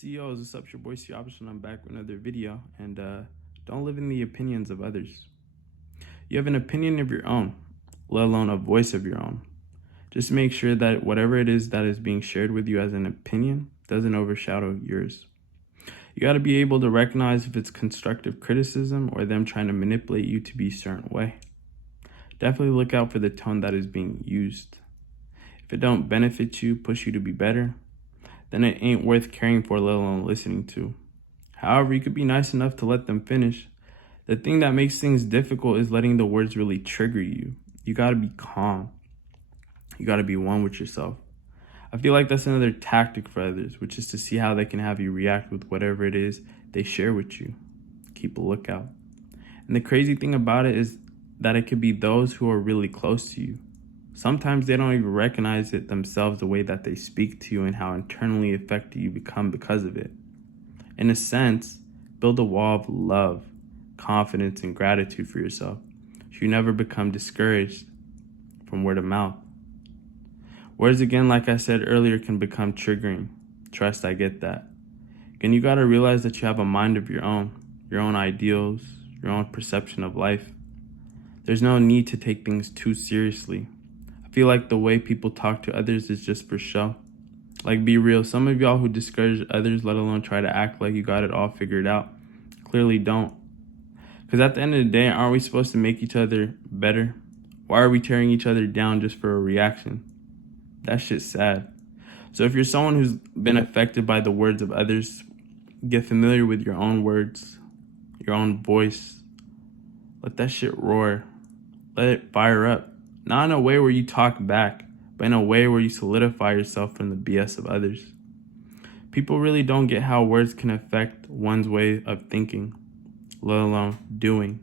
CEOs, what's up? Your boy C Option. I'm back with another video. And don't live in the opinions of others. You have an opinion of your own, let alone a voice of your own. Just make sure that whatever it is that is being shared with you as an opinion doesn't overshadow yours. You got to be able to recognize if it's constructive criticism or them trying to manipulate you to be a certain way. Definitely look out for the tone that is being used. If it don't benefit you, push you to be better, then it ain't worth caring for, let alone listening to. However, you could be nice enough to let them finish. The thing that makes things difficult is letting the words really trigger you. You gotta be calm. You gotta be one with yourself. I feel like that's another tactic for others, which is to see how they can have you react with whatever it is they share with you. Keep a lookout. And the crazy thing about it is that it could be those who are really close to you. Sometimes they don't even recognize it themselves, the way that they speak to you and how internally affected you become because of it. In a sense, build a wall of love, confidence, and gratitude for yourself, so you never become discouraged from word of mouth. Words, again, like I said earlier, can become triggering. Trust, I get that. And you gotta realize that you have a mind of your own ideals, your own perception of life. There's no need to take things too seriously. I feel like the way people talk to others is just for show. Like, be real, some of y'all who discourage others, let alone try to act like you got it all figured out, clearly don't. Because at the end of the day, aren't we supposed to make each other better? Why are we tearing each other down just for a reaction? That shit's sad. So if you're someone who's been affected by the words of others, get familiar with your own words, your own voice. Let that shit roar. Let it fire up. Not in a way where you talk back, but in a way where you solidify yourself from the BS of others. People really don't get how words can affect one's way of thinking, let alone doing.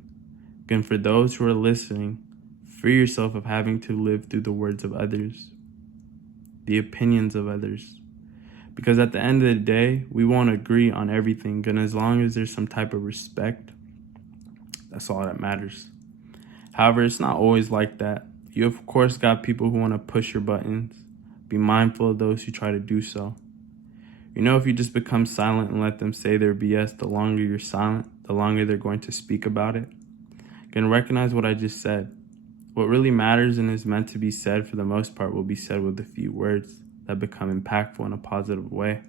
And for those who are listening, free yourself of having to live through the words of others, the opinions of others. Because at the end of the day, we won't agree on everything, and as long as there's some type of respect, that's all that matters. However, it's not always like that. You of course got people who want to push your buttons. Be mindful of those who try to do so. You know, if you just become silent and let them say their BS, the longer you're silent, the longer they're going to speak about it. Again, recognize what I just said. What really matters and is meant to be said for the most part will be said with a few words that become impactful in a positive way.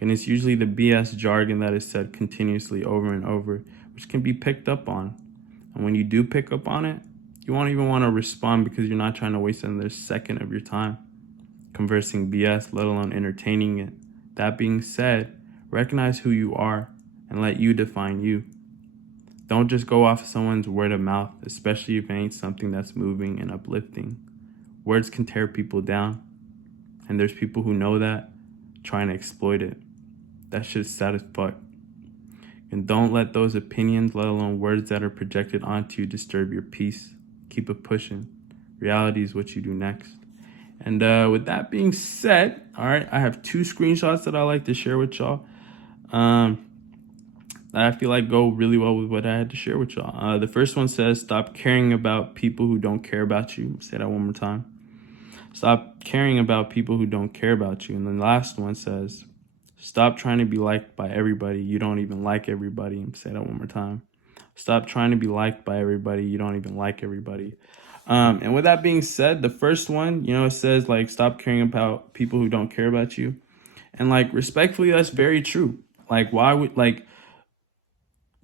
And it's usually the BS jargon that is said continuously over and over, which can be picked up on. And when you do pick up on it, you won't even want to respond because you're not trying to waste another second of your time conversing BS, let alone entertaining it. That being said, recognize who you are and let you define you. Don't just go off of someone's word of mouth, especially if it ain't something that's moving and uplifting. Words can tear people down, and there's people who know that, trying to exploit it. That shit's sad as fuck. And don't let those opinions, let alone words that are projected onto you, disturb your peace. Keep it pushing. Reality is what you do next. And with that being said, all right, I have 2 screenshots that I like to share with y'all. That I feel like go really well with what I had to share with y'all. The first one says, stop caring about people who don't care about you. Say that one more time. Stop caring about people who don't care about you. And then the last one says, stop trying to be liked by everybody. You don't even like everybody. Say that one more time. Stop trying to be liked by everybody. You don't even like everybody. And with that being said, the first one, it says like, stop caring about people who don't care about you. And like, respectfully, that's very true. Like, why would, like,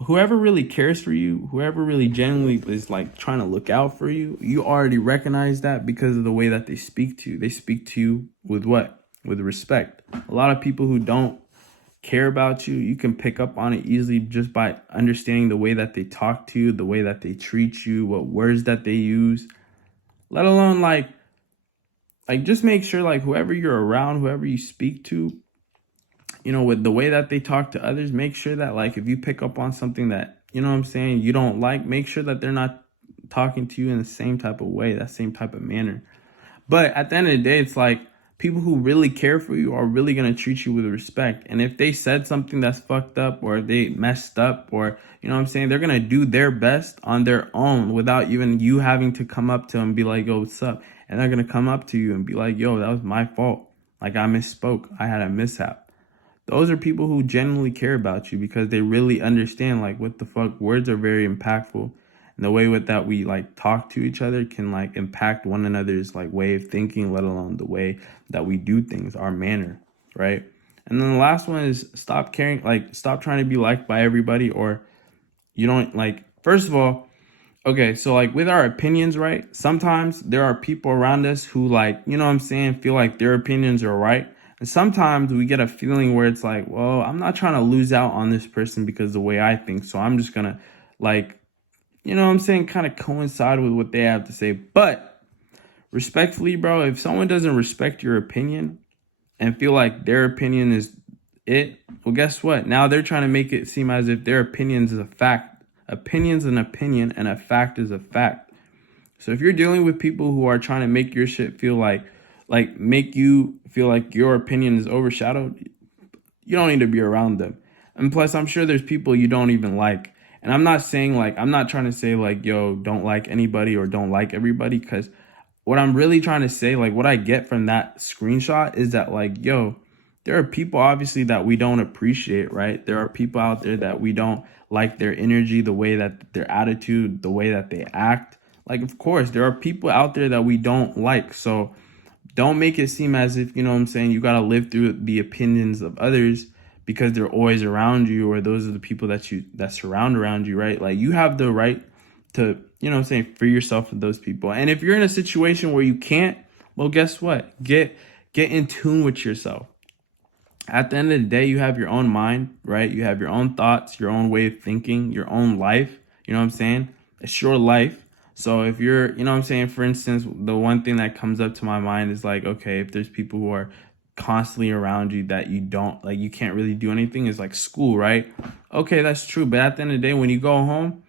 whoever really cares for you, whoever really genuinely is like trying to look out for you, you already recognize that because of the way that they speak to you. They speak to you with what? With respect. A lot of people who don't care about you, you can pick up on it easily just by understanding the way that they talk to you, the way that they treat you, what words that they use, let alone like just make sure like whoever you're around, whoever you speak to, with the way that they talk to others, make sure that like if you pick up on something that, you don't like, make sure that they're not talking to you in the same type of way, that same type of manner. But at the end of the day, it's like people who really care for you are really going to treat you with respect. And if they said something that's fucked up or they messed up or, they're going to do their best on their own without even you having to come up to them and be like, yo, what's up? And they're going to come up to you and be like, yo, that was my fault. Like, I misspoke. I had a mishap. those are people who genuinely care about you because they really understand like what the fuck, words are very impactful. And the way with that we like talk to each other can like impact one another's like way of thinking, let alone the way that we do things, our manner, right? And then the last one is stop caring, like stop trying to be liked by everybody, or you don't like, first of all, okay, so like with our opinions, right? Sometimes there are people around us who like, you know what I'm saying, feel like their opinions are right. And sometimes we get a feeling where it's like, well, I'm not trying to lose out on this person because the way I think. So I'm just gonna like, you know what I'm saying, kind of coincide with what they have to say. But respectfully, bro, if someone doesn't respect your opinion and feel like their opinion is it, well, guess what? Now they're trying to make it seem as if their opinions is a fact. Opinion's an opinion and a fact is a fact. So if you're dealing with people who are trying to make your shit feel like make you feel like your opinion is overshadowed, you don't need to be around them. And plus, I'm sure there's people you don't even like. And I'm not saying like, I'm not trying to say like, yo, don't like anybody or don't like everybody. Because what I'm really trying to say, like what I get from that screenshot is that like, yo, there are people obviously that we don't appreciate, right? There are people out there that we don't like their energy, the way that their attitude, the way that they act. Like, of course, there are people out there that we don't like. So don't make it seem as if, you know what I'm saying, you got to live through the opinions of others because they're always around you, or those are the people that surround around you, right? Like you have the right to, you know what I'm saying, free yourself from those people. And if you're in a situation where you can't, well, guess what? Get in tune with yourself. At the end of the day, you have your own mind, right? You have your own thoughts, your own way of thinking, your own life. You know what I'm saying? It's your life. So if you're, you know what I'm saying, for instance, the one thing that comes up to my mind is like, okay, if there's people who are constantly around you that you don't, like you can't really do anything, is like school, right? Okay, that's true. But at the end of the day, when you go home,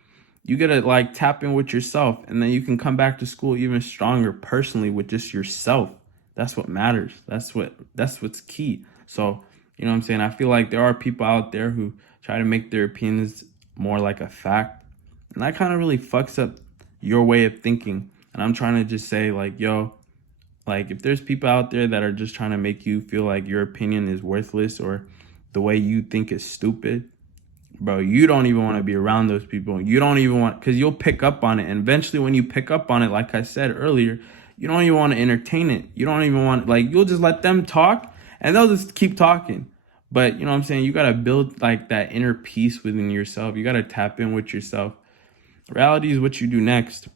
you gotta like tap in with yourself, and then you can come back to school even stronger personally with just yourself. That's what matters. That's what's key. So, you know what I'm saying? I feel like there are people out there who try to make their opinions more like a fact. And that kind of really fucks up your way of thinking. And I'm trying to just say like, yo, like if there's people out there that are just trying to make you feel like your opinion is worthless or the way you think is stupid, bro, you don't even want to be around those people. You don't even want, because you'll pick up on it. And eventually when you pick up on it, like I said earlier, you don't even want to entertain it. You don't even want, like, you'll just let them talk and they'll just keep talking. But you know what I'm saying? You got to build like that inner peace within yourself. You got to tap in with yourself. Reality is what you do next.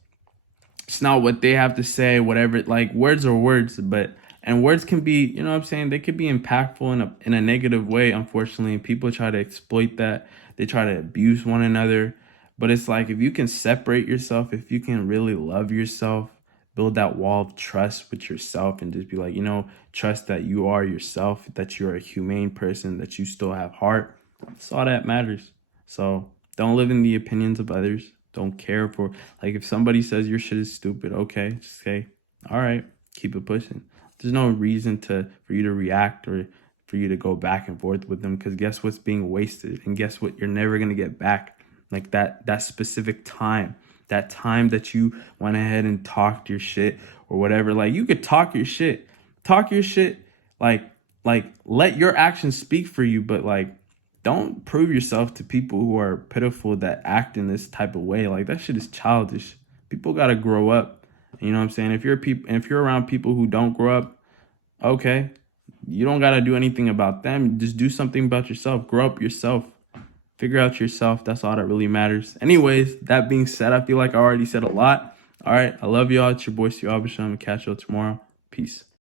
It's not what they have to say, whatever. Like words are words, and words can be, you know what I'm saying? They could be impactful in a negative way, unfortunately. And people try to exploit that. They try to abuse one another. But it's like, if you can separate yourself, if you can really love yourself, build that wall of trust with yourself and just be like, you know, trust that you are yourself, that you're a humane person, that you still have heart. That's all that matters. So don't live in the opinions of others. Don't care for, like, if somebody says your shit is stupid, okay, just say, all right, keep it pushing. There's no reason for you to react or for you to go back and forth with them, because guess what's being wasted? And guess what? You're never going to get back like that specific time. That time that you went ahead and talked your shit or whatever. Like, you could talk your shit, like let your actions speak for you, but like, don't prove yourself to people who are pitiful that act in this type of way. Like, that shit is childish. People got to grow up. You know what I'm saying? If you're around people who don't grow up, okay, you don't got to do anything about them. Just do something about yourself. Grow up yourself. Figure out yourself. That's all that really matters. Anyways, that being said, I feel like I already said a lot. All right, I love y'all. It's your boy, Stu Albershon. I'm going to catch y'all tomorrow. Peace.